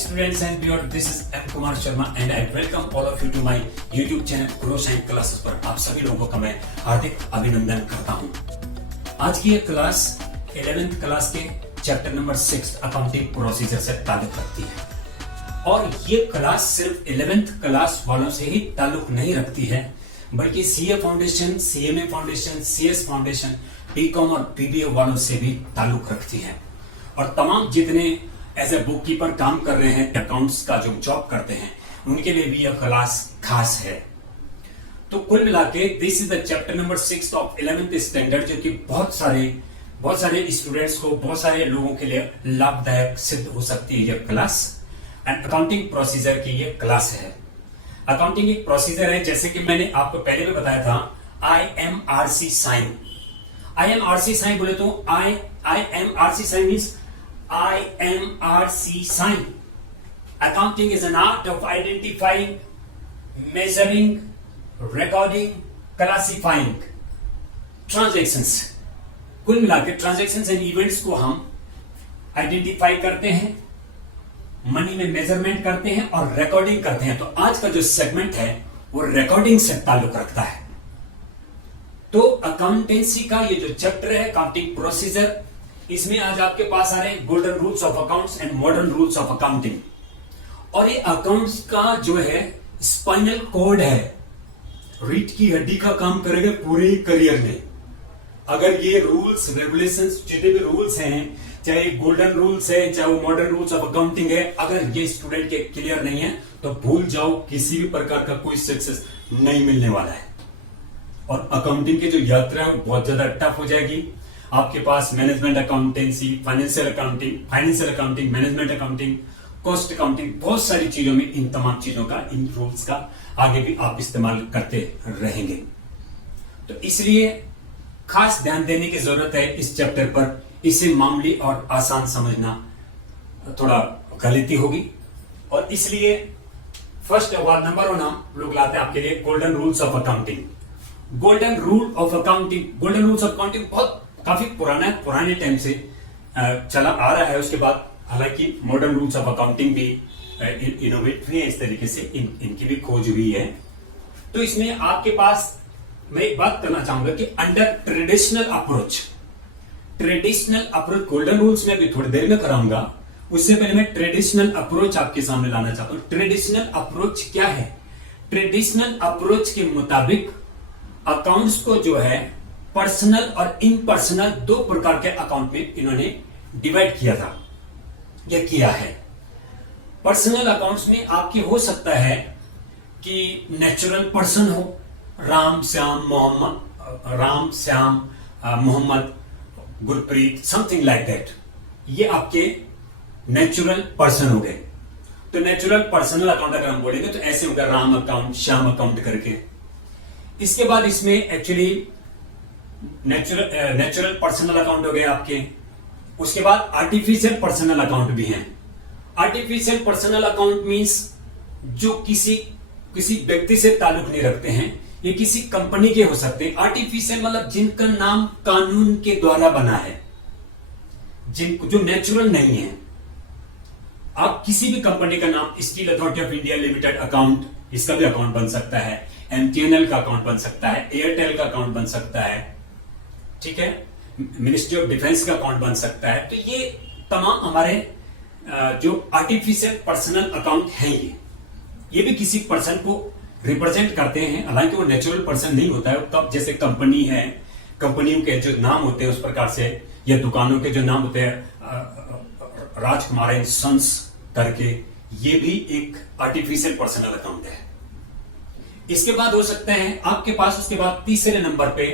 students and beyond, this is M. Kumar Sharma and I welcome all of you to my YouTube channel Grow Shine Classes पर आप सभी लोगों का मैं हार्दिक अभिनंदन करता हूँ। आज की ये क्लास 11th क्लास के चैप्टर नंबर 6 अकाउंटिंग प्रोसीजर से ताल्लुक रखती है और ये क्लास सिर्फ 11th क्लास वालों से ही ताल्लुक नहीं रखती है बल्कि CA foundation, CMA foundation, CS foundation, BCom और बीबीए वालों से भी ताल्लुक रखती है और तमाम जितने एज ए बुक कीपर काम कर रहे हैं, अकाउंट्स का जो जॉब करते हैं, उनके लिए भी यह क्लास खास है। तो कुल मिला के this is the chapter number 6 of 11th standard, जो कि बहुत सारे स्टूडेंट्स को, बहुत सारे लोगों के लिए लाभदायक सिद्ध हो सकती है यह क्लास। एंड अकाउंटिंग प्रोसीजर की यह क्लास है। अकाउंटिंग एक प्रोसीजर है, जैसे कि मैंने आपको पहले भी बताया था, IMRC साइन। IMRC साइन बोले तो IMRC sign means IMRC sign. Accounting is an art of identifying, measuring, recording, classifying transactions. कुल मिलाकर ट्रांजैक्शंस एंड इवेंट्स को हम आइडेंटिफाई करते हैं, मनी में मेजरमेंट करते हैं और रिकॉर्डिंग करते हैं। तो आज का जो सेगमेंट है वो रिकॉर्डिंग से ताल्लुक रखता है। तो अकाउंटेंसी का ये जो चैप्टर है अकाउंटिंग प्रोसीजर, इसमें आज आपके पास आ रहे हैं golden rules of accounts and modern rules of accounting. और ये अकाउंट्स का जो है स्पाइनल कॉर्ड है, रीढ़ की हड्डी का काम करेगा पूरे करियर में। अगर ये रूल्स रेगुलेशंस, जितने भी रूल्स हैं, चाहे गोल्डन रूल्स है, चाहे वो मॉडर्न रूल्स ऑफ अकाउंटिंग है, अगर ये स्टूडेंट के क्लियर नहीं है तो भूल जाओ, किसी भी प्रकार का कोई सक्सेस नहीं मिलने वाला है। और अकाउंटिंग की जो यात्रा है बहुत ज्यादा टफ हो जाएगी। आपके पास management accountancy, financial accounting, management accounting, cost accounting, बहुत सारी चीजों में इन तमाम चीजों का, इन रूल्स का आगे भी आप इस्तेमाल करते रहेंगे। तो इसलिए खास ध्यान देने की जरूरत है इस चैप्टर पर। इसे मामूली और आसान समझना थोड़ा गलती होगी और इसलिए फर्स्ट ऑफ ऑल नंबर 1 हम लोग लाते हैं आपके लिए golden rules of accounting. Golden rule of accounting बहुत काफी पुराने टाइम से चला आ रहा है। उसके बाद हालांकि मॉडर्न रूल्स ऑफ अकाउंटिंग भी इनोवेटिव है, इस तरीके से इनकी भी खोज हुई है। तो इसमें आपके पास मैं एक बात करना चाहूंगा कि under traditional approach golden rules में अभी थोड़ी देर में कराऊंगा, उससे पहले मैं ट्रेडिशनल अप्रोच आपके सामने लाना चाहता हूं। ट्रेडिशनल अप्रोच क्या है? ट्रेडिशनल अप्रोच के मुताबिक अकाउंट्स को जो है पर्सनल और इनपर्सनल दो प्रकार के अकाउंट में इन्होंने डिवाइड किया है। पर्सनल अकाउंट्स में आपके हो सकता है कि नेचुरल पर्सन हो, Ram Shyam Mohammad, Gurpreet, something like that, ये आपके नेचुरल पर्सन हो गए। तो नेचुरल पर्सनल अकाउंट अगर हम बोलेंगे तो ऐसे होगा, राम अकाउंट, श्याम अकाउंट करके। इसके बाद इसमें एक्चुअली नेचुरल पर्सनल अकाउंट हो गए आपके। उसके बाद आर्टिफिशियल पर्सनल अकाउंट भी हैं। आर्टिफिशियल पर्सनल अकाउंट मींस जो किसी व्यक्ति से ताल्लुक नहीं रखते हैं, ये किसी कंपनी के हो सकते हैं। आर्टिफिशियल मतलब जिनका नाम कानून के द्वारा बना है, जो नेचुरल नहीं है। आप किसी भी कंपनी का नाम, steel authority of India limited account, इसका भी अकाउंट बन सकता है, MTNL का अकाउंट बन सकता है, एयरटेल का अकाउंट बन सकता है, ठीक है, मिनिस्ट्री ऑफ डिफेंस का अकाउंट बन सकता है। तो ये तमाम हमारे जो आर्टिफिशियल पर्सनल अकाउंट हैं, ये भी किसी पर्सन को रिप्रेजेंट करते हैं, हालांकि वो नेचुरल पर्सन नहीं होता है। तब जैसे कंपनी है, कंपनियों के जो नाम होते हैं उस प्रकार से, या दुकानों के जो नाम होते हैं, राजकुमार एंड सन्स करके, ये भी एक आर्टिफिशियल पर्सनल अकाउंट है। इसके बाद हो सकते हैं आपके पास, उसके बाद तीसरे नंबर पे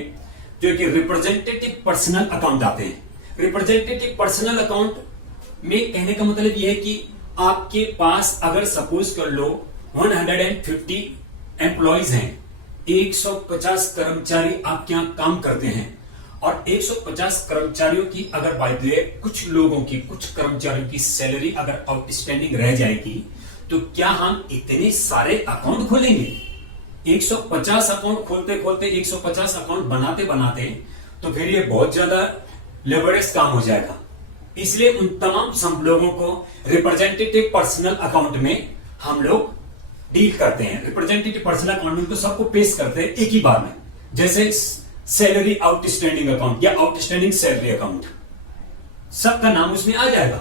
जो कि रिप्रेजेंटेटिव पर्सनल अकाउंट आते हैं। रिप्रेजेंटेटिव पर्सनल अकाउंट में कहने का मतलब यह है कि आपके पास अगर सपोज कर लो 150 एम्प्लॉइज हैं, 150 कर्मचारी आपके यहां काम करते हैं और 150 कर्मचारियों की अगर बाय द वे कुछ कर्मचारियों की सैलरी अगर आउटस्टैंडिंग रह जाएगी, तो क्या हम इतने सारे अकाउंट खोलेंगे? 150 अकाउंट खोलते 150 अकाउंट बनाते तो फिर ये बहुत ज्यादा लेबरियस काम हो जाएगा। इसलिए उन तमाम सब लोगों को रिप्रेजेंटेटिव पर्सनल अकाउंट में हम लोग डील करते हैं। रिप्रेजेंटेटिव पर्सनल अकाउंट में तो सबको पेश करते हैं एक ही बार में, जैसे सैलरी आउटस्टैंडिंग अकाउंट या आउटस्टैंडिंग सैलरी अकाउंट, सबका नाम उसमें आ जाएगा।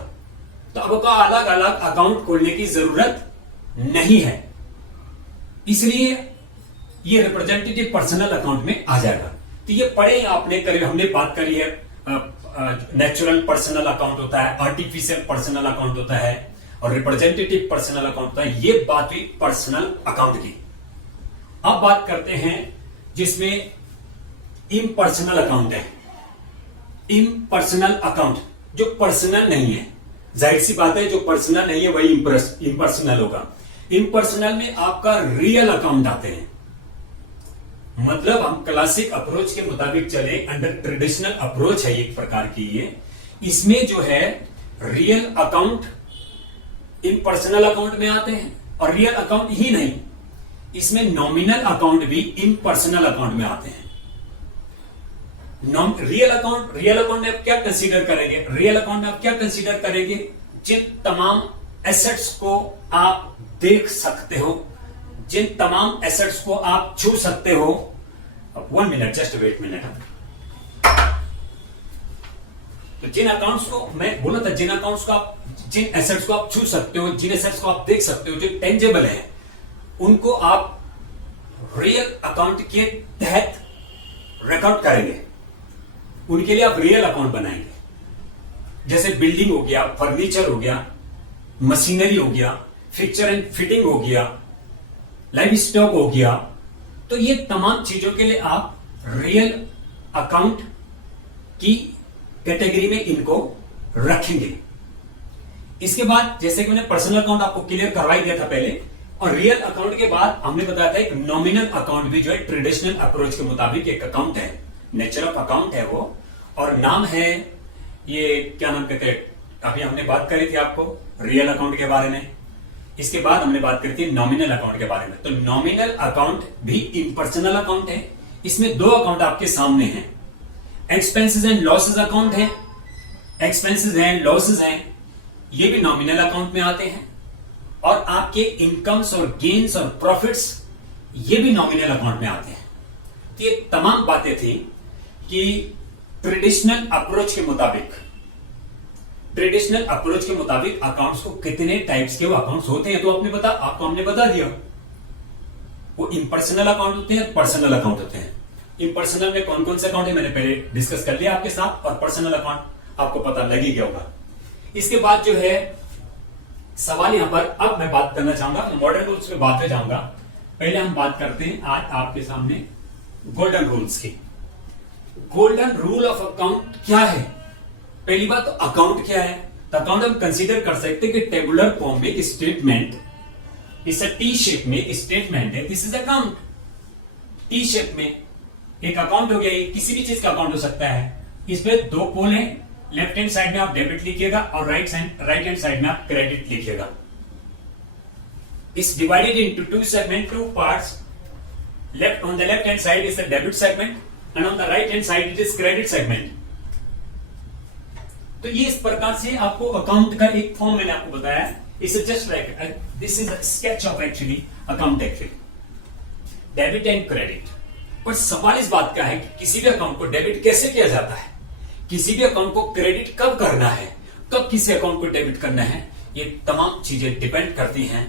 तो अब आपको अलग अलग अकाउंट खोलने की जरूरत नहीं है, इसलिए ये रिप्रेजेंटेटिव पर्सनल अकाउंट में आ जाएगा। तो ये पढ़े आपने करीब हमने बात करी है, नेचुरल पर्सनल अकाउंट होता है, आर्टिफिशियल पर्सनल अकाउंट होता है और रिप्रेजेंटेटिव पर्सनल अकाउंट होता है। ये बात हुई पर्सनल अकाउंट की। अब बात करते हैं जिसमें इम्पर्सनल अकाउंट है। इम्पर्सनल अकाउंट जो पर्सनल नहीं है, जाहिर सी बात है जो पर्सनल नहीं है वही इम्पर्सनल होगा। इम्पर्सनल में आपका रियल अकाउंट आते हैं, मतलब हम क्लासिक अप्रोच के मुताबिक चले, अंडर ट्रेडिशनल अप्रोच है एक प्रकार की ये। इसमें जो है रियल अकाउंट इम्पर्सनल अकाउंट में आते हैं, और रियल अकाउंट ही नहीं, इसमें नॉमिनल अकाउंट भी इम्पर्सनल अकाउंट में आते हैं। रियल अकाउंट में आप क्या कंसीडर करेंगे? रियल अकाउंट में आप क्या कंसीडर करेंगे? जिन तमाम एसेट्स को आप देख सकते हो, जिन तमाम एसेट्स को आप छू सकते हो। 1 मिनट, जस्ट वेट मिनट। तो जिन अकाउंट्स को मैं बोला था, जिन अकाउंट्स को आप, जिन एसेट्स को आप छू सकते हो, जिन एसेट्स को आप देख सकते हो, जो टेंजेबल है, उनको आप रियल अकाउंट के तहत रिकॉर्ड करेंगे। उनके लिए आप रियल अकाउंट बनाएंगे। जैसे बिल्डिंग हो गया, फर्नीचर हो गया, मशीनरी हो गया, फिक्चर एंड फिटिंग हो गया, लाइव स्टॉक हो गया। तो ये तमाम चीजों के लिए आप रियल अकाउंट की कैटेगरी में इनको रखेंगे। इसके बाद जैसे कि मैंने पर्सनल अकाउंट आपको क्लियर करवाई दिया था पहले, और रियल अकाउंट के बाद हमने बताया था एक नॉमिनल अकाउंट भी जो है ट्रेडिशनल अप्रोच के मुताबिक एक अकाउंट है, नेचर ऑफ अकाउंट है वो, और नाम है ये क्या नाम कहते हैं, अभी हमने बात करी थी आपको रियल अकाउंट के बारे में। इसके बाद हमने बात करी थी नॉमिनल अकाउंट के बारे में। तो नॉमिनल अकाउंट भी इम्पर्सनल अकाउंट है। इसमें दो अकाउंट आपके सामने हैं, एक्सपेंसेस एंड लॉसेस अकाउंट है, एक्सपेंसेस एंड लॉसेस हैं, ये भी नॉमिनल अकाउंट में आते हैं। और आपके इनकम्स और गेन्स और प्रॉफिट्स ये भी नॉमिनल अकाउंट में आते हैं। तो ये तमाम बातें थी कि ट्रेडिशनल अप्रोच के मुताबिक अकाउंट्स को कितने टाइप्स के वो अकाउंट्स होते हैं। तो आपको हमने बता दिया, वो इम्पर्सनल अकाउंट होते हैं, पर्सनल अकाउंट होते हैं। इम्पर्सनल में कौन कौन से अकाउंट है मैंने पहले डिस्कस कर लिया आपके साथ, और पर्सनल अकाउंट आपको पता लग ही गया होगा। इसके बाद जो है सवाल यहां पर, अब मैं बात करना चाहूंगा मॉडर्न रूल्स पे बात पे जाऊंगा। पहले हम बात करते हैं आज आपके सामने गोल्डन रूल्स की। गोल्डन रूल ऑफ अकाउंट क्या है? पहली बात तो अकाउंट क्या है? तो अकाउंट हम कंसीडर कर सकते हैं कि टेबुलर फॉर्म में स्टेटमेंट, इस टी शेप में स्टेटमेंट है, this is account. T shape में एक अकाउंट हो गया, ये किसी भी चीज का अकाउंट हो सकता है। इसमें दो पोल हैं, लेफ्ट हैंड साइड में आप डेबिट लिखिएगा और राइट हैंड साइड में आप क्रेडिट लिखिएगा। इस divided into two segment, two parts. On the left hand side is the debit segment and on the right hand side it is credit segment. तो ये इस प्रकार से आपको अकाउंट का एक फॉर्म मैंने आपको बताया। It's just like this is sketch of actually account, actually debit and credit. पर सवाल इस बात का है कि किसी भी अकाउंट को डेबिट कैसे किया जाता है, किसी भी अकाउंट को क्रेडिट कब करना है, कब किसी अकाउंट को डेबिट करना है, ये तमाम चीजें डिपेंड करती हैं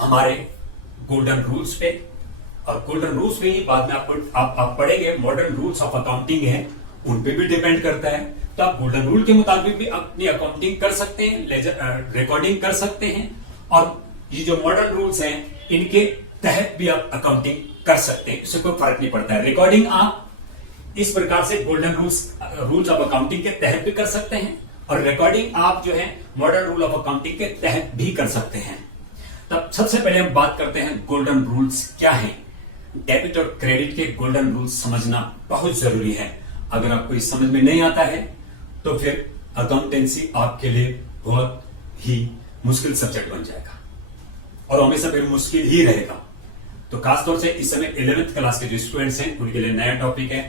हमारे गोल्डन रूल्स पे। और गोल्डन रूल्स में ही बाद में आप पढ़ेंगे मॉडर्न रूल्स ऑफ अकाउंटिंग है, उन पे भी डिपेंड करता है। तो आप गोल्डन रूल के मुताबिक भी अपनी अकाउंटिंग कर सकते हैं, रिकॉर्डिंग कर सकते हैं, और ये जो मॉडर्न रूल्स हैं इनके तहत भी आप अकाउंटिंग कर सकते हैं, इससे कोई फर्क नहीं पड़ता है। रिकॉर्डिंग आप इस प्रकार से गोल्डन रूल्स ऑफ अकाउंटिंग के तहत भी कर सकते हैं, और रिकॉर्डिंग आप जो है मॉडर्न रूल ऑफ अकाउंटिंग के तहत भी कर सकते हैं। तब सबसे पहले हम बात करते हैं गोल्डन रूल्स क्या हैं। डेबिट और क्रेडिट के गोल्डन रूल्स समझना बहुत जरूरी है। अगर आपको इस समझ में नहीं आता है तो फिर अकाउंटेंसी आपके लिए बहुत ही मुश्किल सब्जेक्ट बन जाएगा, और हमेशा फिर मुश्किल ही रहेगा। तो खासतौर से इस समय 11th क्लास के जो स्टूडेंट्स हैं उनके लिए नया टॉपिक है,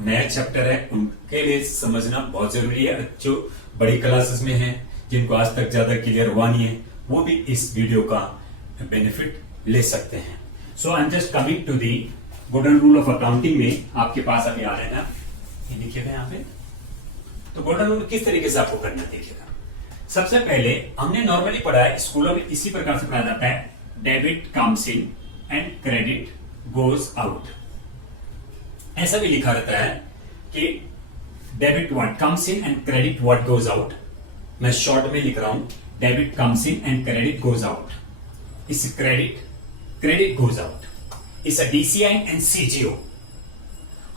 नया चैप्टर है उनके लिए समझना बहुत जरूरी है। जो बड़ी क्लासेस में हैं, जिनको आज तक ज्यादा क्लियर हुआ नहीं है, वो भी इस वीडियो का बेनिफिट ले सकते हैं। So I am just coming to the golden rule of accounting में आपके पास अभी आ रहे हैं ना, ये लिखिएगा यहाँ पे। तो गोल्डन रूल किस तरीके से आपको करना है देखिएगा। सबसे पहले हमने नॉर्मली पढ़ा है, स्कूलों में इसी प्रकार से पढ़ाया जाता है, debit comes in and credit goes out. ऐसा भी लिखा रहता है कि debit what comes in and credit what goes out. मैं शॉर्ट में लिख रहा हूं, debit comes in and credit goes out. इस क्रेडिट गोज आउट इस DCI एंड CGO।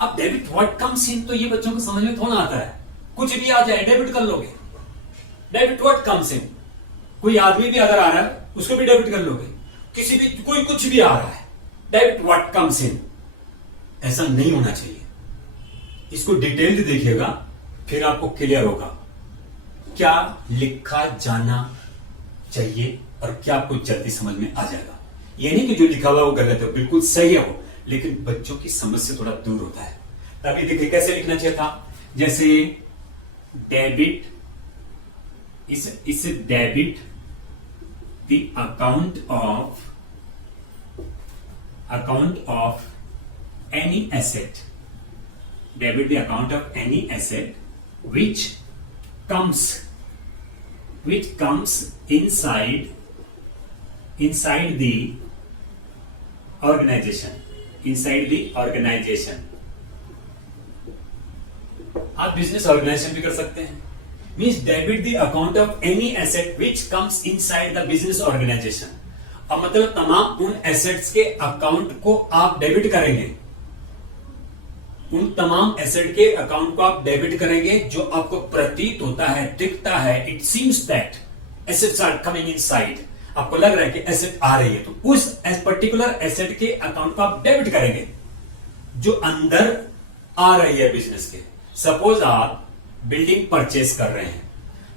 अब डेबिट व्हाट कम्स इन तो ये बच्चों को समझ में थोड़ा आता है, कुछ भी आ जाए डेबिट कर लोगे। डेबिट व्हाट कम्स इन, कोई आदमी भी अगर आ रहा है उसको भी डेबिट कर लोगे, किसी भी कोई कुछ भी आ रहा है, डेबिट व्हाट कम्स इन। ऐसा नहीं होना चाहिए। इसको डिटेल्ड देखिएगा, फिर आपको क्लियर होगा क्या लिखा जाना चाहिए और क्या आपको जल्दी समझ में आ जाएगा। ये नहीं कि जो लिखा हुआ वो गलत है, बिल्कुल सही है वो, लेकिन बच्चों की समझ से थोड़ा दूर होता है। तभी देखिए कैसे लिखना चाहिए था, जैसे डेबिट इस debit the account of any asset, debit the account of any asset which comes inside the organization, आप बिजनेस ऑर्गेनाइजेशन भी कर सकते हैं। Means debit the account of any asset which comes inside the business organisation. अब मतलब तमाम उन assets के अकाउंट को आप डेबिट करेंगे, उन तमाम एसेट के अकाउंट को आप डेबिट करेंगे जो आपको प्रतीत होता है, दिखता है, it seems that assets are coming inside. आपको लग रहा है कि एसेट आ रही है, तो उस पर्टिकुलर एसेट के अकाउंट को आप डेबिट करेंगे जो अंदर आ रही है बिजनेस के। सपोज आप बिल्डिंग परचेस कर रहे हैं,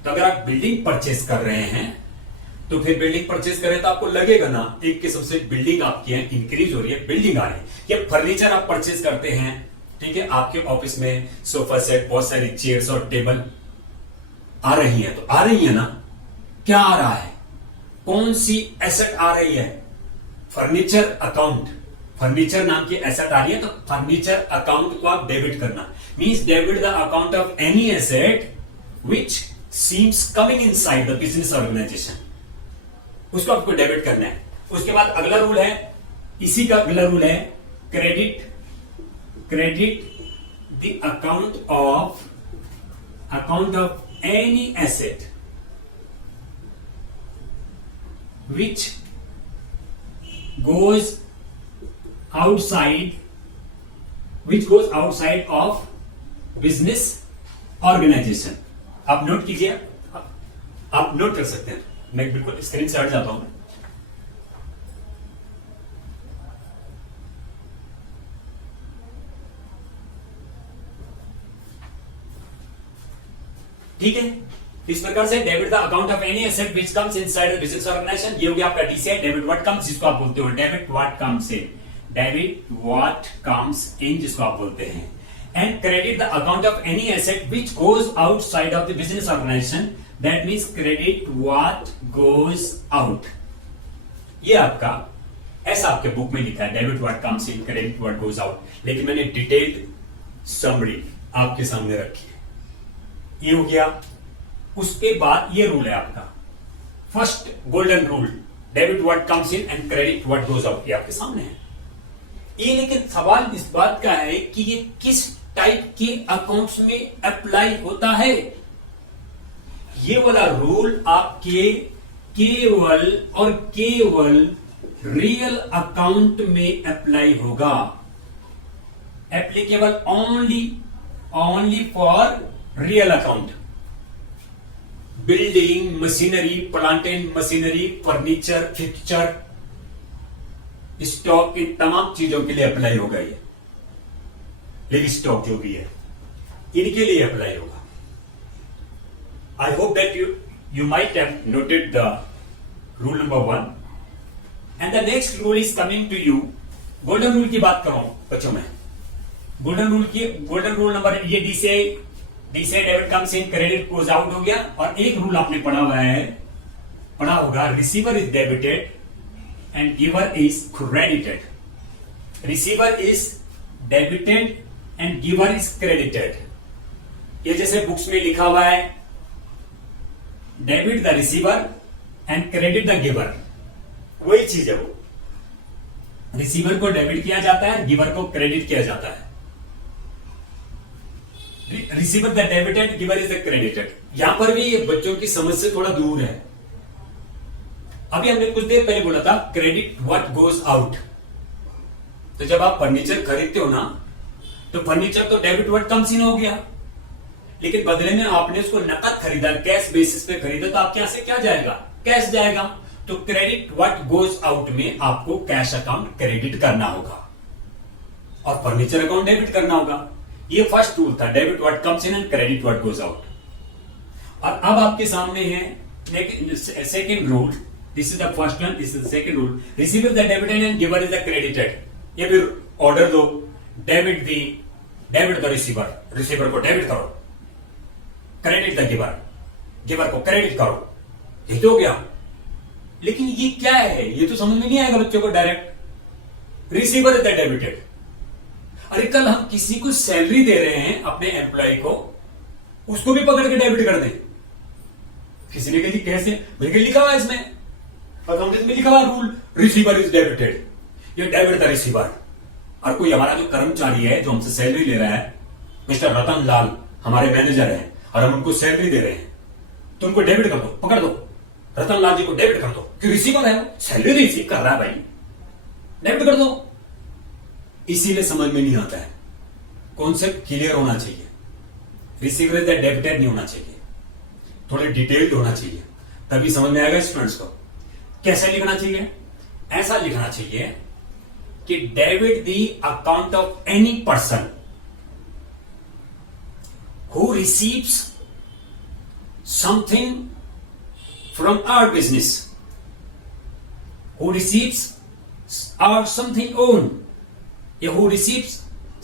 तो अगर आप बिल्डिंग परचेस कर रहे हैं तो फिर बिल्डिंग परचेस करें तो आपको लगेगा ना, एक किस्म से बिल्डिंग आपकी है, इंक्रीज हो रही है, बिल्डिंग आ रही है। या फर्नीचर आप परचेस करते हैं, ठीक है, आपके ऑफिस में सोफा सेट, बहुत सारी चेयर्स और टेबल आ रही है, तो आ रही है ना, क्या आ रहा है, कौन सी एसेट आ रही है, फर्नीचर अकाउंट, फर्नीचर नाम की एसेट आ रही है, तो फर्नीचर अकाउंट को आप डेबिट करना। Means debit the account of any asset which seems coming inside the business organisation, उसको आपको डेबिट करना है। उसके बाद अगला रूल है, इसी का अगला रूल है, credit the account of any asset which goes outside of business organization। आप नोट कीजिए, आप नोट कर सकते हैं, मैं बिल्कुल स्क्रीन से हट जाता हूं। ठीक है, इस प्रकार से debit the account of any asset which comes inside the business organisation, ये हो गया आपका DCI, डेबिट व्हाट कम्स, जिसको आप बोलते हो debit what comes in, debit what comes in जिसको आप बोलते हैं, and credit the account of any asset which goes outside of the business organisation, that means credit what goes out. ये आपका ऐसा आपके बुक में लिखा है, debit what comes in, credit what goes out, लेकिन मैंने डिटेल्ड समरी आपके सामने रखी है। ये हो गया। उसके बाद ये रूल है आपका first golden rule, debit what comes in and credit what goes out, ये आपके सामने है। ये लेकिन सवाल इस बात का है कि ये किस टाइप के अकाउंट्स में अप्लाई होता है। ये वाला रूल आपके केवल रियल अकाउंट में अप्लाई होगा, applicable only for real account. Building machinery, plant and machinery, furniture, fixture, stock, इन तमाम चीजों के लिए अप्लाई होगा। ये लिव स्टॉक जो भी है इनके लिए अप्लाई होगा। I hope that you might have noted the rule number 1 and the next rule is coming to you. Golden rule की बात कर रहा हूं बच्चों में। गोल्डन रूल नंबर ये डी से debit comes in, credit goes out हो गया। और एक रूल आपने पढ़ा होगा, receiver is debited and giver is credited. Receiver is debited and giver is credited. ये जैसे बुक्स में लिखा हुआ है, debit the receiver and credit the giver, वही चीज है वो। रिसीवर को डेबिट किया जाता है, गिवर को क्रेडिट किया जाता है। Receiver the debited, giver is the credited. यहां पर भी ये बच्चों की समझ से थोड़ा दूर है। अभी हमने कुछ देर पहले बोला था क्रेडिट व्हाट गोज आउट। तो जब आप फर्नीचर खरीदते हो ना, तो फर्नीचर तो डेबिट व्हाट कम्स इन हो गया, लेकिन बदले में आपने उसको नकद खरीदा, कैश बेसिस पे खरीदा, तो आपके यहां से क्या जाएगा? कैश जाएगा। तो क्रेडिट व्हाट गोज आउट में आपको कैश अकाउंट क्रेडिट करना होगा और फर्नीचर अकाउंट डेबिट करना होगा। ये फर्स्ट रूल था, debit what comes in and credit what goes out. और अब आपके सामने है second rule. This is the first one, this is the second rule. Receiver the debited and giver is the credited. ये फिर order दो, debit the receiver, receiver को debit करो, क्रेडिट द गिवर, गिवर को क्रेडिट करो। ये तो हो गया। लेकिन ये क्या है? ये तो समझ में नहीं आएगा बच्चों को direct. Receiver is the debited. अरे कल हम किसी को सैलरी दे रहे हैं अपने एम्प्लॉय को, उसको भी पकड़ के डेबिट कर दें। किसी ने कही कैसे? बिल्कुल लिखा हुआ है इसमें, अकाउंटेंट में लिखा हुआ रूल, रिसीवर इज डेबिटेड। ये डेबिट द रिसीवर। और कोई हमारा जो कर्मचारी है जो हमसे सैलरी ले रहा है, मिस्टर रतन लाल हमारे मैनेजर हैं, और हम उनको सैलरी दे रहे हैं, तो उनको डेबिट कर दो, पकड़ दो, रतन लाल जी को डेबिट कर दो, कि रिसीवर है, सैलरी तो रिसीव कर रहा है भाई, डेबिट कर दो। इसीलिए समझ में नहीं आता है, कॉन्सेप्ट क्लियर होना चाहिए। रिसीवर इज द डेबिटेड नहीं होना चाहिए, थोड़े डिटेल्ड होना चाहिए, तभी समझ में आएगा स्टूडेंट्स को। कैसे लिखना चाहिए? ऐसा लिखना चाहिए कि debit the account of any person who receives something from our business, who receives or something own, या who receives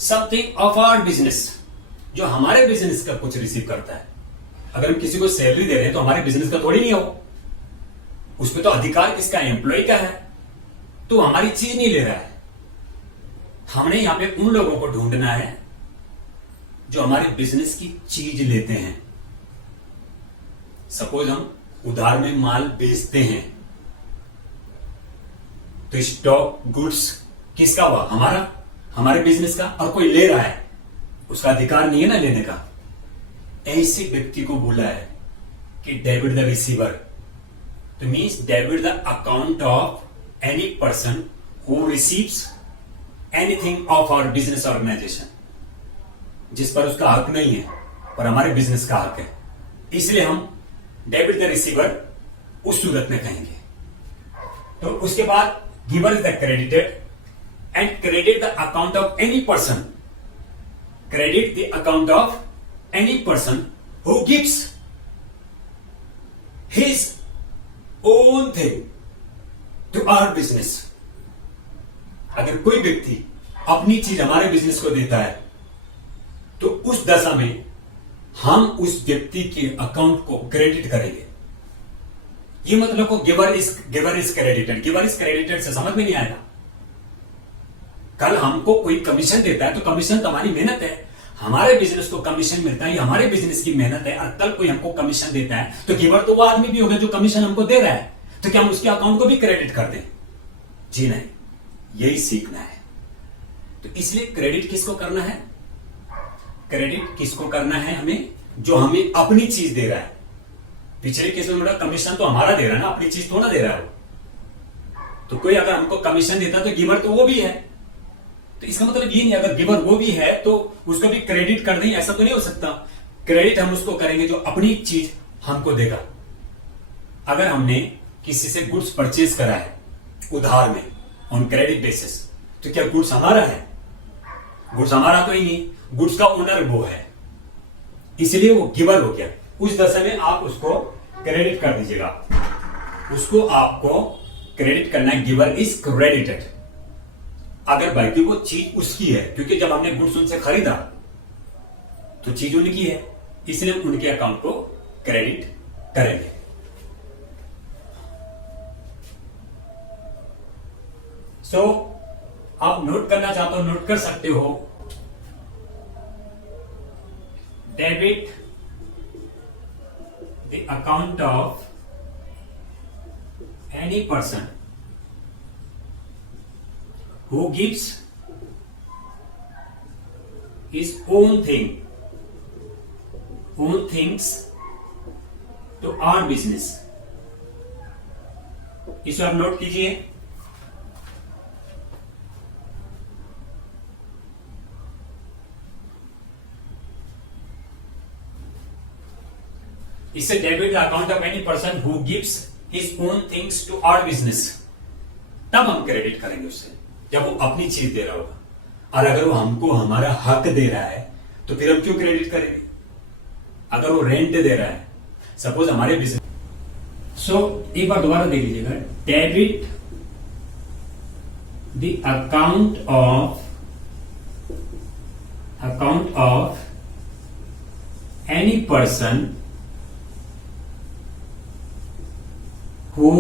something of our business, जो हमारे बिजनेस का कुछ रिसीव करता है। अगर हम किसी को सैलरी दे रहे हैं तो हमारे बिजनेस का थोड़ी नहीं हो, उसमें तो अधिकार किसका है? एम्प्लॉय का है। तो हमारी चीज नहीं ले रहा है। हमने यहां पे उन लोगों को ढूंढना है जो हमारे बिजनेस की चीज लेते हैं। सपोज हम उधार में माल बेचते हैं, तो स्टॉक गुड्स किसका हुआ? हमारा, हमारे बिजनेस का। और कोई ले रहा है, उसका अधिकार नहीं है ना लेने का। ऐसे व्यक्ति को बोला है कि डेबिट द रिसीवर, तो means debit the account of any person who receives anything of our business organisation, जिस पर उसका हक नहीं है पर हमारे बिजनेस का हक है। इसलिए हम डेबिट द रिसीवर उस सूरत में कहेंगे। तो उसके बाद giver is the credited and credit the account of any person, credit the account of any person who gives his own thing to our business. अगर कोई व्यक्ति अपनी चीज हमारे बिजनेस को देता है, तो उस दशा में हम उस व्यक्ति के अकाउंट को क्रेडिट करेंगे। ये मतलब को giver is credited, giver is credited से समझ में नहीं आएगा। कल हमको कोई कमीशन देता है, तो कमीशन तो हमारी मेहनत है, हमारे बिजनेस को कमीशन मिलता है, ये हमारे बिजनेस की मेहनत है। और कल कोई हमको कमीशन देता है, तो गिवर तो वो आदमी भी होगा जो कमीशन हमको दे रहा है, तो क्या हम उसके अकाउंट को भी क्रेडिट कर दें? जी नहीं, यही सीखना है। तो इसलिए क्रेडिट किसको करना है? क्रेडिट किसको करना है? हमें, जो हमें अपनी चीज दे रहा है। पिछले केस में मेरा कमीशन तो हमारा दे रहा है ना, अपनी चीज थोड़ा दे रहा है। तो कोई अगर हमको कमीशन देता है तो गिवर तो वो भी है। तो इसका मतलब ये नहीं, अगर गिवर वो भी है तो उसको भी क्रेडिट कर दें, ऐसा तो नहीं हो सकता। क्रेडिट हम उसको करेंगे जो अपनी चीज हमको देगा। अगर हमने किसी से गुड्स परचेज करा है उधार में ऑन क्रेडिट बेसिस, तो क्या गुड्स हमारा है? गुड्स हमारा तो ही नहीं, गुड्स का ओनर वो है, इसलिए वो गिवर हो गया। उस दशा में आप उसको क्रेडिट कर दीजिएगा, उसको आपको क्रेडिट करना है। Giver is credited. अगर बल्कि वो चीज उसकी है, क्योंकि जब हमने गुड्स उनसे खरीदा तो चीज उनकी है, इसलिए उनके अकाउंट को क्रेडिट करेंगे। सो आप नोट करना चाहते हो, नोट कर सकते हो। Debit the account of any person who gives his own things to our business। इसे आप नोट कीजिए। इससे debit account of any person who gives his own things to our business, तब हम क्रेडिट करेंगे उससे जब वो अपनी चीज दे रहा होगा। और अगर वो हमको हमारा हक दे रहा है तो फिर हम क्यों क्रेडिट करेंगे? अगर वो रेंट दे रहा है, सपोज हमारे बिजनेस। सो एक बार दोबारा देख लीजिएगा। Debit the account of any person who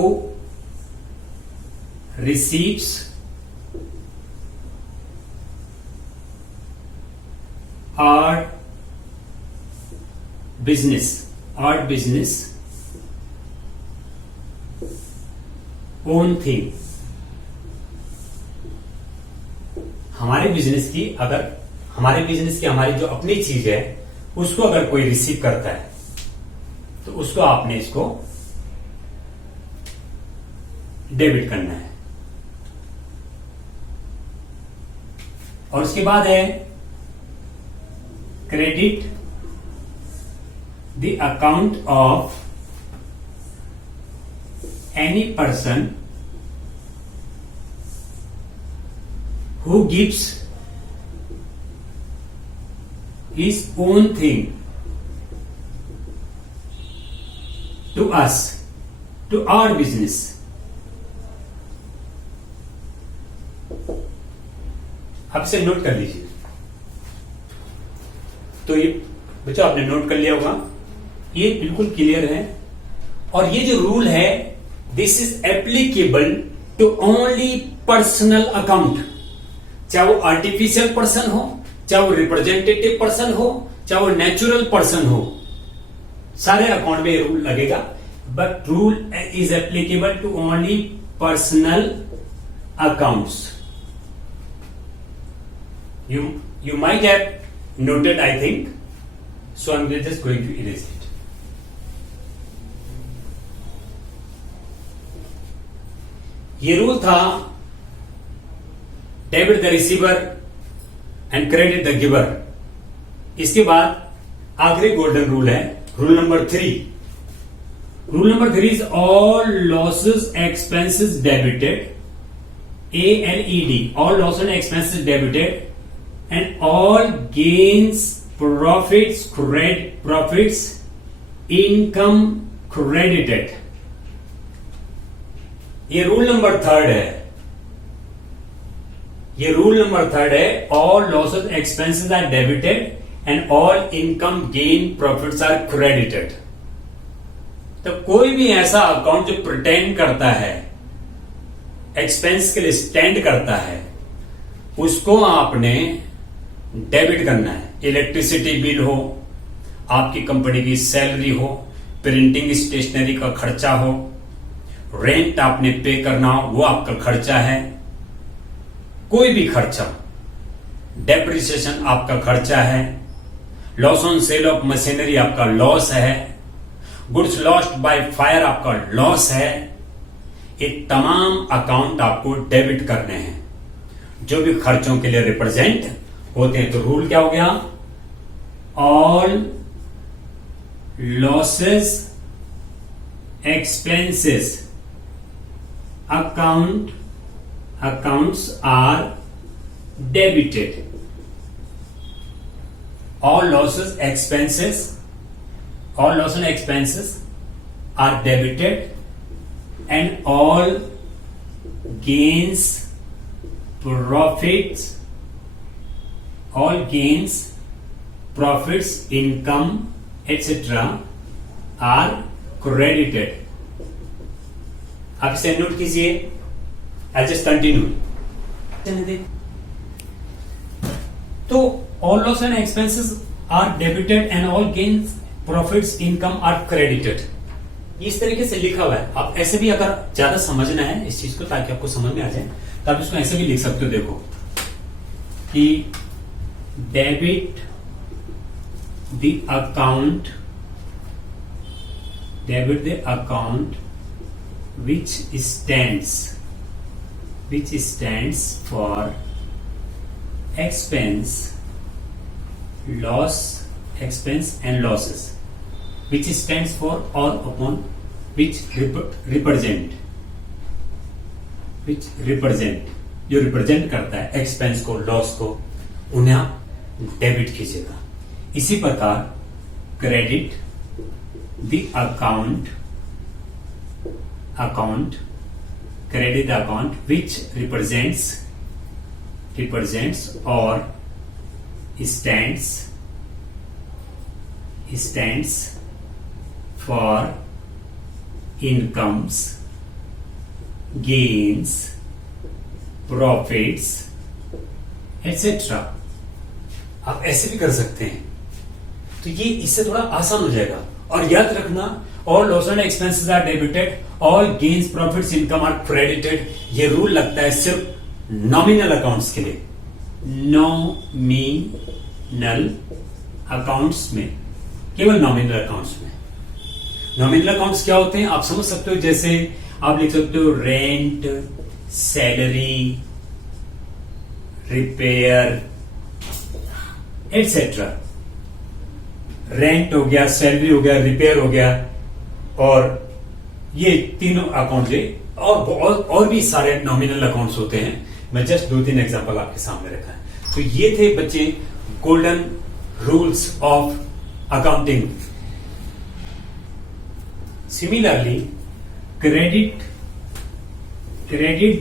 receives our business own thing। हमारे बिजनेस की हमारी जो अपनी चीज है उसको अगर कोई रिसीव करता है तो उसको आपने इसको डेबिट करना है। और उसके बाद है credit the account of any person who gives his own thing to us, to our business. अब से नोट कर लीजिए। तो ये बच्चों आपने नोट कर लिया होगा, ये बिल्कुल क्लियर है। और ये जो रूल है, this is applicable to only personal account, चाहे वो आर्टिफिशियल पर्सन हो, चाहे वो रिप्रेजेंटेटिव पर्सन हो, चाहे वो नेचुरल पर्सन हो, सारे अकाउंट में ये रूल लगेगा। But rule is applicable to only personal accounts. You might have noted, I think, so I'm just going to erase it। ये रूल था debit the receiver and credit the giver. इसके बाद आखिरी golden rule है, rule number 3। Rule number 3 is all losses expenses debited, ALED, all losses and expenses debited, and all gains, profits, income credited। ये rule number 3 है। ये rule number 3 है। all losses expenses are debited and all income gain profits are credited। तो कोई भी ऐसा account जो pretend करता है, एक्सपेंस के लिए स्टैंड करता है, उसको आपने डेबिट करना है। इलेक्ट्रिसिटी बिल हो, आपकी कंपनी की सैलरी हो, प्रिंटिंग स्टेशनरी का खर्चा हो, रेंट आपने पे करना हो, वो आपका खर्चा है। कोई भी खर्चा, डेप्रिसिएशन आपका खर्चा है, loss on sale of machinery आपका लॉस है, गुड्स लॉस्ट बाय फायर आपका लॉस है। ये तमाम अकाउंट आपको डेबिट करने हैं जो भी खर्चों के लिए रिप्रेजेंट होते हैं। तो रूल क्या हो गया? All losses expenses accounts are debited. all losses and expenses are debited and all gains, profits, all gains, profits, income, etc. are credited. आप इसे नोट कीजिए. I just continue. तो all loss and expenses are debited and all gains, profits, income are credited. इस तरीके से लिखा हुआ है. आप ऐसे भी अगर ज्यादा समझना है इस चीज को ताकि आपको समझ में आ जाए तो आप इसको ऐसे भी लिख सकते हो. देखो कि debit the account which stands for expense and losses, which stands for or upon which represent जो रिप्रेजेंट करता है एक्सपेंस को, लॉस को, उन्हें आप डेबिट कीजिएगा. इसी प्रकार credit the account which represents or stands for incomes, gains, profits, etc. आप ऐसे भी कर सकते हैं. तो ये इससे थोड़ा आसान हो जाएगा. और याद रखना, all loss and expenses are debited, all gains, profits, income are credited. ये रूल लगता है सिर्फ नॉमिनल अकाउंट्स के लिए. नॉमिनल अकाउंट्स में, केवल नॉमिनल अकाउंट्स में. नॉमिनल अकाउंट्स क्या होते हैं आप समझ सकते हो. जैसे आप लिख सकते हो rent, salary, repair, etcetera. Rent हो गया, सैलरी हो गया, रिपेयर हो गया, और ये तीनों अकाउंट है. और भी सारे नॉमिनल अकाउंट्स होते हैं. मैं जस्ट 2-3 एग्जांपल आपके सामने रखा है. तो ये थे बच्चे golden rules of accounting. Similarly credit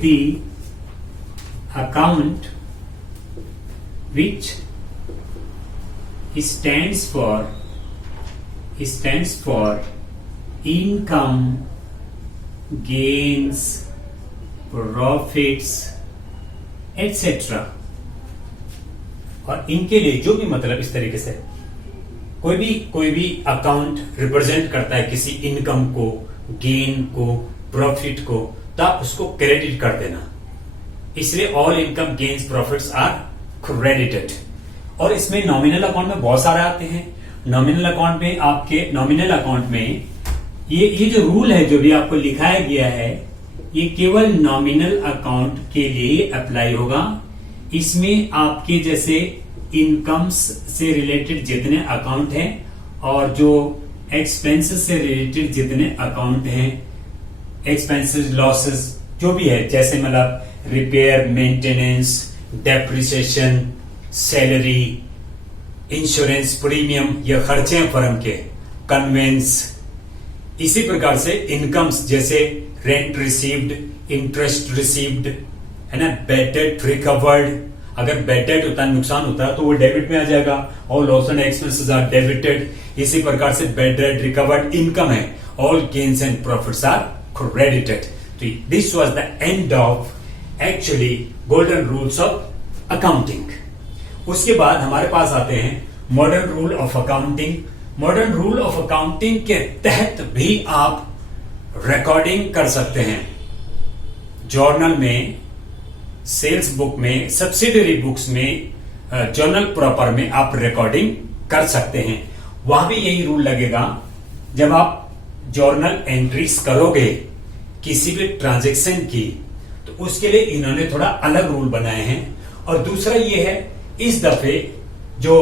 the account which stands for income, gains, profits, etc. और इनके लिए जो भी मतलब इस तरीके से कोई भी अकाउंट रिप्रेजेंट करता है किसी इनकम को, गेन को, प्रॉफिट को, तो आप उसको क्रेडिट कर देना. इसलिए all income, gains, profits are credited. और इसमें नॉमिनल अकाउंट में बहुत सारे आते हैं. नॉमिनल अकाउंट में ये जो रूल है जो भी आपको लिखाया गया है ये केवल नॉमिनल अकाउंट के लिए अप्लाई होगा. इसमें आपके जैसे इनकम्स से रिलेटेड जितने अकाउंट हैं और जो एक्सपेंसेस से रिलेटेड जितने अकाउंट हैं, एक्सपेंसेस, लॉसेस जो भी है, जैसे मतलब repair, maintenance, depreciation, salary, insurance, premium, ये खर्चे हैं फर्म के, कन्वेंस. इसी प्रकार से इनकम्स जैसे रेंट रिसीव्ड, इंटरेस्ट रिसीव्ड, है ना, बैड डेट रिकवर्ड. अगर बैड डेट होता है, नुकसान होता है, तो वो डेबिट में आ जाएगा. All loss and expenses are debited. इसी प्रकार से बैड डेट रिकवर्ड इनकम है. All gains and profits are credited. तो this was the end of actually golden rules of accounting. उसके बाद हमारे पास आते हैं modern rule of accounting. Modern rule of accounting के तहत भी आप रिकॉर्डिंग कर सकते हैं. जर्नल में, सेल्स बुक में, सब्सिडरी बुक्स में, जर्नल प्रॉपर में आप रिकॉर्डिंग कर सकते हैं. वहां भी यही रूल लगेगा. जब आप जर्नल एंट्रीज करोगे किसी भी ट्रांजैक्शन की, तो उसके लिए इन्होंने थोड़ा अलग रूल बनाए हैं. और दूसरा ये है, इस दफे जो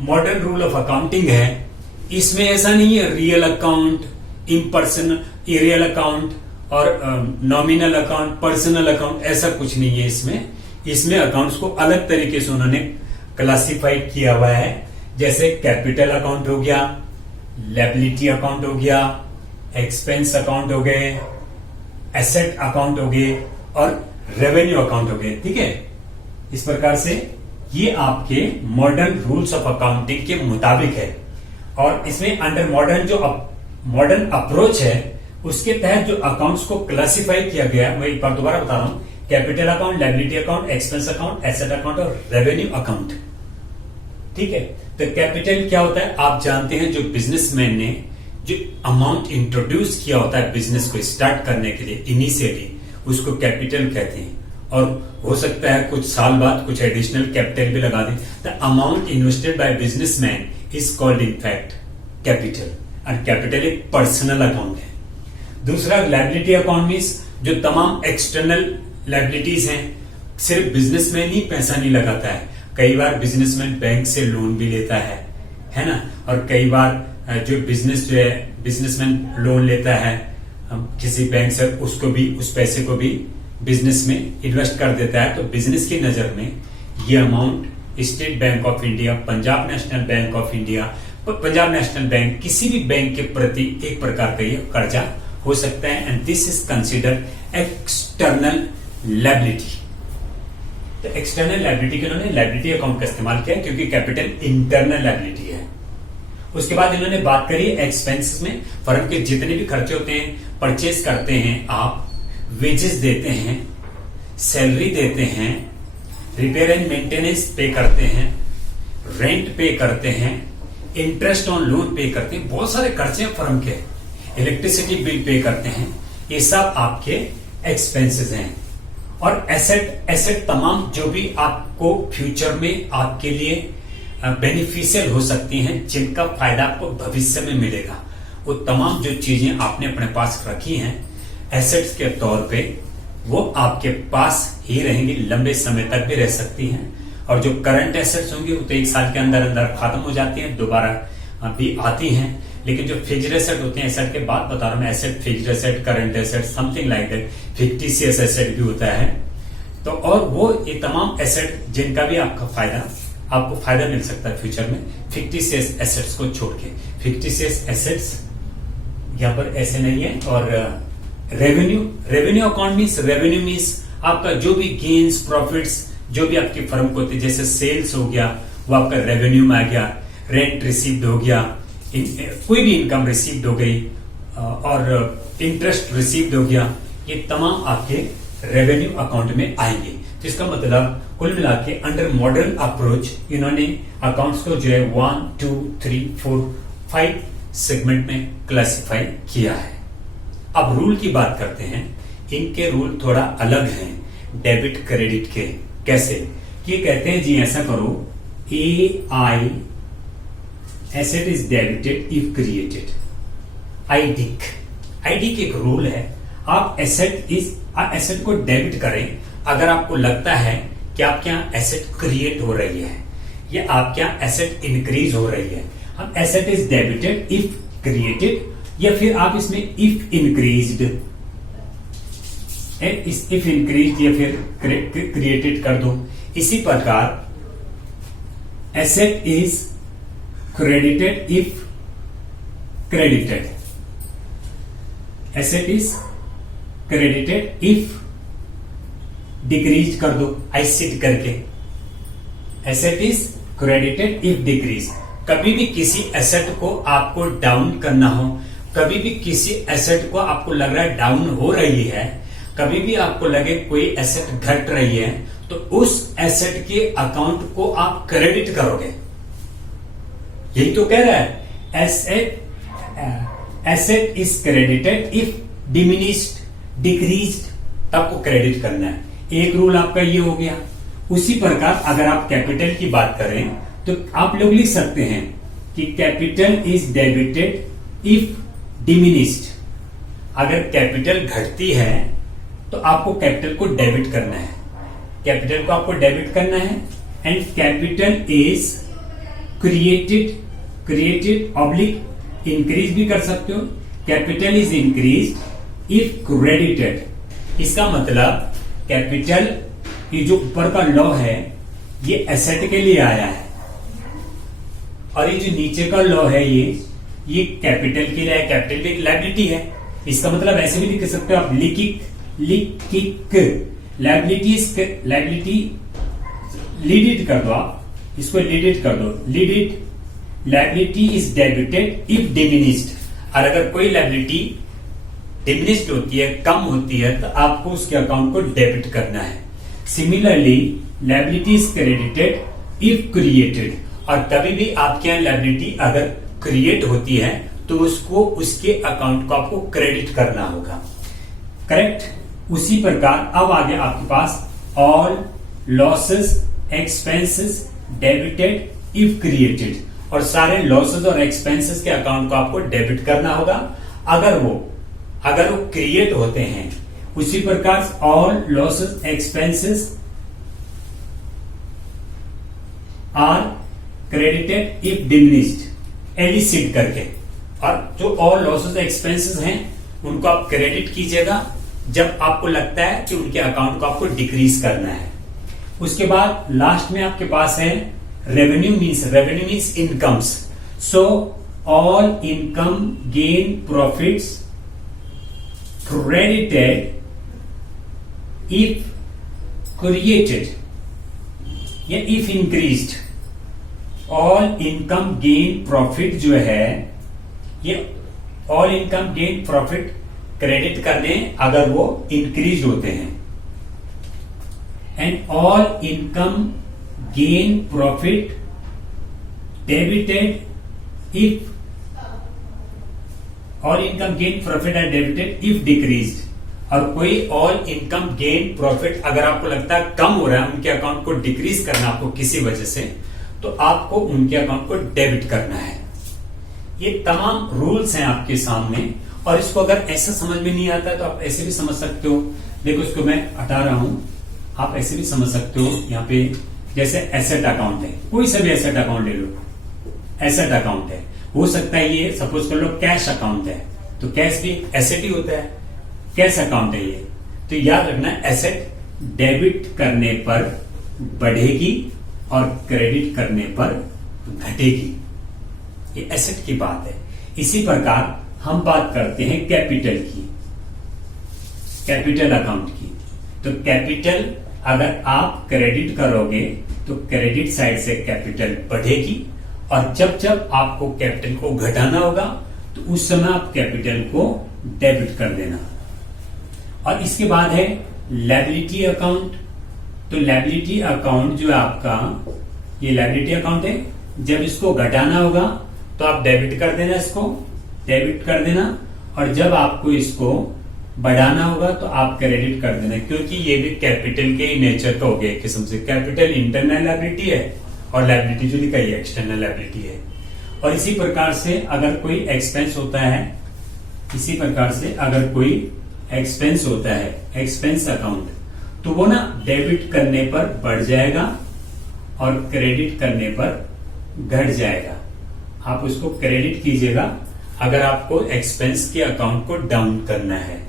मॉडर्न रूल ऑफ अकाउंटिंग है इसमें ऐसा नहीं है real account, impersonal, real account और नॉमिनल अकाउंट, पर्सनल अकाउंट, ऐसा कुछ नहीं है. इसमें अकाउंट्स को अलग तरीके से उन्होंने क्लासिफाइड किया हुआ है. जैसे कैपिटल अकाउंट हो गया, लायबिलिटी अकाउंट हो गया, एक्सपेंस अकाउंट हो गए, एसेट अकाउंट हो गए और रेवेन्यू अकाउंट हो गए. ठीक है. इस प्रकार से ये आपके मॉडर्न रूल्स ऑफ अकाउंटिंग के मुताबिक है। और इसमें अंडर मॉडर्न अप्रोच है, उसके तहत जो अकाउंट्स को क्लासिफाई किया गया, मैं एक बार दोबारा बता रहा हूं, capital account, liability account, expense account, asset account और रेवेन्यू अकाउंट। ठीक है, तो कैपिटल क्या होता है आप जानते हैं, जो बिजनेसमैन ने जो अमाउंट इंट्रोड्यूस किया होता है बिजनेस को स्टार्ट करने के लिए इनिशियली, उसको कैपिटल कहते हैं। और हो सकता है कुछ साल बाद कुछ एडिशनल कैपिटल भी लगा दें। The amount invested bye businessman is called in fact capital, और कैपिटल एक पर्सनल अकाउंट है। दूसरा लायबिलिटी अकाउंट मींस जो तमाम एक्सटर्नल लायबिलिटीज हैं, सिर्फ बिजनेसमैन ही पैसा नहीं लगाता है, कई बार बिजनेसमैन बैंक से लोन भी लेता है ना। और कई बार जो बिजनेसमैन लोन लेता है किसी बैंक से, उसको भी, उस पैसे को भी बिजनेस में इन्वेस्ट कर देता है। तो बिजनेस की नजर में ये amount state bank of India, Punjab national bank of India, Punjab national bank, किसी भी बैंक के प्रति एक प्रकार का ये कर्जा हो सकता है। And this is considered external liability. तो एक्सटर्नल लायबिलिटी के उन्होंने लायबिलिटी अकाउंट का इस्तेमाल किया क्योंकि कैपिटल इंटरनल लायबिलिटी है। उसके बाद इन्होंने बात करी एक्सपेंसेस में, फर्म के जितने भी खर्चे होते हैं, परचेज करते हैं आप, वेजेस देते हैं, सैलरी देते हैं, रिपेयर एंड मेंटेनेंस पे करते हैं, रेंट पे करते हैं, इंटरेस्ट ऑन लोन पे करते हैं, बहुत सारे खर्चे हैं फर्म के, इलेक्ट्रिसिटी बिल पे करते हैं, ये सब आपके एक्सपेंसेस हैं। और एसेट तमाम जो भी आपको फ्यूचर में आपके लिए बेनिफिशियल हो सकती हैं, जिनका फायदा आपको भविष्य में मिलेगा, वो तमाम जो चीजें आपने अपने पास रखी हैं एसेट्स के तौर पे, वो आपके पास ही रहेंगी, लंबे समय तक भी रह सकती हैं। और जो करंट एसेट्स होंगी वो तो एक साल के अंदर अंदर खत्म हो जाती हैं, दोबारा भी आती हैं। लेकिन जो फिक्स्ड एसेट होते हैं, एसेट के बाद बता रहा हूं मैं, asset, fixed asset, current asset, something like that, fictitious asset भी होता है। तो और वो ये तमाम एसेट जिनका भी आपको फायदा मिल सकता है फ्यूचर में, फिक्टिशियस एसेट्स को छोड़ के। फिक्टिशियस एसेट्स यहाँ पर ऐसे नहीं है। और रेवेन्यू अकाउंट मीन्स आपका जो भी गेन्स, प्रॉफिट्स जो भी आपकी फर्म को होते हैं, जैसे सेल्स हो गया वो आपका रेवेन्यू में आ गया, रेंट रिसीव्ड हो गया, कोई भी इनकम रिसीव्ड हो गई, और इंटरेस्ट रिसीव्ड हो गया, ये तमाम आपके रेवेन्यू अकाउंट में आएंगे। तो इसका मतलब कुल मिला के अंडर मॉडर्न अप्रोच इन्होंने अकाउंट्स को जो है 1, 2, 3, 4, 5 सेगमेंट में क्लासिफाई किया है। अब रूल की बात करते हैं। इनके रूल थोड़ा अलग हैं डेबिट क्रेडिट के। कैसे? कि कहते हैं जी ऐसा करो, AI asset is debited if created. आईडिक एक रूल है, आप एसेट को डेबिट करें अगर आपको लगता है कि आपके यहां एसेट क्रिएट हो रही है या आपके यहां एसेट इंक्रीज हो रही है। हम asset is debited if created, या फिर आप इसमें इफ इंक्रीज्ड या फिर क्रिएटेड कर दो। इसी प्रकार asset is credited if credited, asset is credited if decrease कर दो, आइसिड करके, asset is credited if decrease. कभी भी किसी एसेट को आपको डाउन करना हो, कभी भी किसी एसेट को आपको लग रहा है डाउन हो रही है, कभी भी आपको लगे कोई एसेट घट रही है, तो उस एसेट के अकाउंट को आप क्रेडिट करोगे। यही तो कह रहा है, asset is credited if diminished, decreased, तब को क्रेडिट करना है। एक रूल आपका ये हो गया। उसी प्रकार अगर आप कैपिटल की बात करें तो आप लोग लिख सकते हैं कि capital is debited if diminished. अगर कैपिटल घटती है तो आपको कैपिटल को डेबिट करना है, कैपिटल को आपको डेबिट करना है। And capital is created oblique increase भी कर सकते हो, capital is increase if credited. इसका मतलब कैपिटल, ये जो ऊपर का लॉ है ये एसेट के लिए आया है, और ये जो नीचे का लॉ है ये कैपिटल के लिए है। कैपिटल भी एक लायबिलिटी है। इसका मतलब ऐसे भी लिख सकते हो आप, लायबिलिटी लीड इट कर दो, आप इसको लीड इट कर दो। Lead it liability is debited if diminished. और अगर कोई लायबिलिटी डिमिनिश्ड होती है, कम होती है, तो आपको उसके अकाउंट को डेबिट करना है। Similarly liability is credited if created. और कभी भी आपके यहाँ लायबिलिटी अगर क्रिएट होती है तो उसको उसके अकाउंट को आपको क्रेडिट करना होगा। करेक्ट। उसी प्रकार अब आगे आपके पास all losses expenses debited if created. और सारे लॉसेस और एक्सपेंसेस के अकाउंट को आपको डेबिट करना होगा अगर वो क्रिएट होते हैं। उसी प्रकार all losses expenses are credited if diminished, एलिसिड करके। और जो ऑल लॉसेस एक्सपेंसेस हैं उनको आप क्रेडिट कीजिएगा जब आपको लगता है कि उनके अकाउंट को आपको डिक्रीज करना है। उसके बाद लास्ट में आपके पास है revenue means incomes. So all income gain profits credited if created या if increased। All income gain profit जो है ये all income gain profit credit करने अगर वो इंक्रीज होते हैं। And all income gain profit debited if all income gain profit are debited if decreased. और कोई ऑल इनकम गेन प्रॉफिट अगर आपको लगता है कम हो रहा है, उनके अकाउंट को डिक्रीज करना आपको किसी वजह से, तो आपको उनके अकाउंट को डेबिट करना है। ये तमाम रूल्स हैं आपके सामने। और इसको अगर ऐसा समझ में नहीं आता तो आप ऐसे भी समझ सकते हो। देखो इसको मैं हटा रहा हूं, आप ऐसे भी समझ सकते हो। यहाँ पे जैसे एसेट अकाउंट है, कोई सा भी एसेट अकाउंट ले लो, एसेट अकाउंट है। हो सकता है ये सपोज कर लो कैश अकाउंट है, तो कैश भी एसेट ही होता है, कैश अकाउंट है ये। तो याद रखना एसेट डेबिट करने पर बढ़ेगी और क्रेडिट करने पर घटेगी। ये एसेट की बात है। इसी प्रकार हम बात करते हैं कैपिटल की, कैपिटल अकाउंट की। तो कैपिटल अगर आप क्रेडिट करोगे तो क्रेडिट साइड से कैपिटल बढ़ेगी, और जब जब आपको कैपिटल को घटाना होगा तो उस समय आप कैपिटल को डेबिट कर देना। और इसके बाद है लायबिलिटी अकाउंट। तो लायबिलिटी अकाउंट जो है आपका, ये लायबिलिटी अकाउंट है। जब इसको घटाना होगा तो आप डेबिट कर देना, इसको डेबिट कर देना। और जब आपको इसको बढ़ाना होगा तो आप क्रेडिट कर देना, क्योंकि ये भी कैपिटल के ही नेचर का हो गया एक किस्म से। कैपिटल इंटरनल लायबिलिटी है और लायबिलिटी जो लिखा है एक्सटर्नल लायबिलिटी है। और इसी प्रकार से अगर कोई एक्सपेंस होता है, इसी प्रकार से अगर कोई एक्सपेंस होता है, एक्सपेंस अकाउंट, तो वो ना डेबिट करने पर बढ़ जाएगा और क्रेडिट करने पर घट जाएगा। आप उसको क्रेडिट कीजिएगा अगर आपको एक्सपेंस के अकाउंट को डाउन करना है,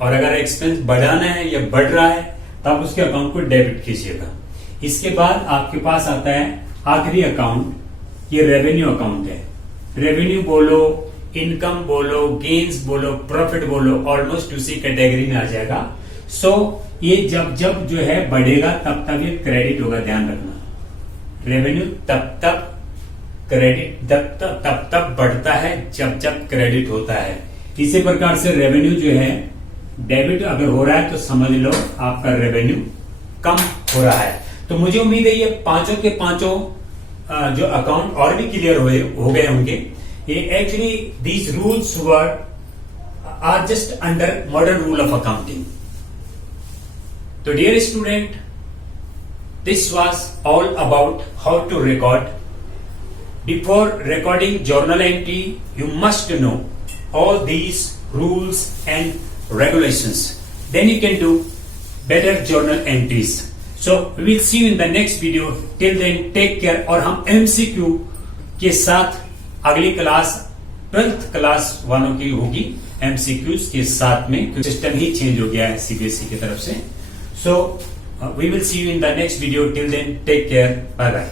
और अगर एक्सपेंस बढ़ाना है या बढ़ रहा है तो आप उसके अकाउंट को डेबिट कीजिएगा। इसके बाद आपके पास आता है आखिरी अकाउंट, ये रेवेन्यू अकाउंट है। रेवेन्यू बोलो, इनकम बोलो, गेन्स बोलो, प्रॉफिट बोलो, ऑलमोस्ट उसी कैटेगरी में आ जाएगा। सो ये जब जब जो है बढ़ेगा तब तब ये क्रेडिट होगा, ध्यान रखना। रेवेन्यू तब तब क्रेडिट तब तब बढ़ता है जब जब क्रेडिट होता है। इसी प्रकार से रेवेन्यू जो है डेबिट अगर हो रहा है तो समझ लो आपका रेवेन्यू कम हो रहा है। तो मुझे उम्मीद है ये पांचों के पांचों जो अकाउंट और भी क्लियर हो गए होंगे। ये actually these rules were are just under modern rule of accounting. तो dear student, this was all about how to record. Before recording journal entry, you must know all these rules and regulations. Then you can do better journal entries. So we will see you in the next video. Till then, take care. और हम MCQ के साथ अगली class 12th class वालों की होगी MCQs के साथ में, क्योंकि सिस्टम ही चेंज हो गया है CBSE की तरफ से. So we will see you in the next video. Till then, take care. Bye bye.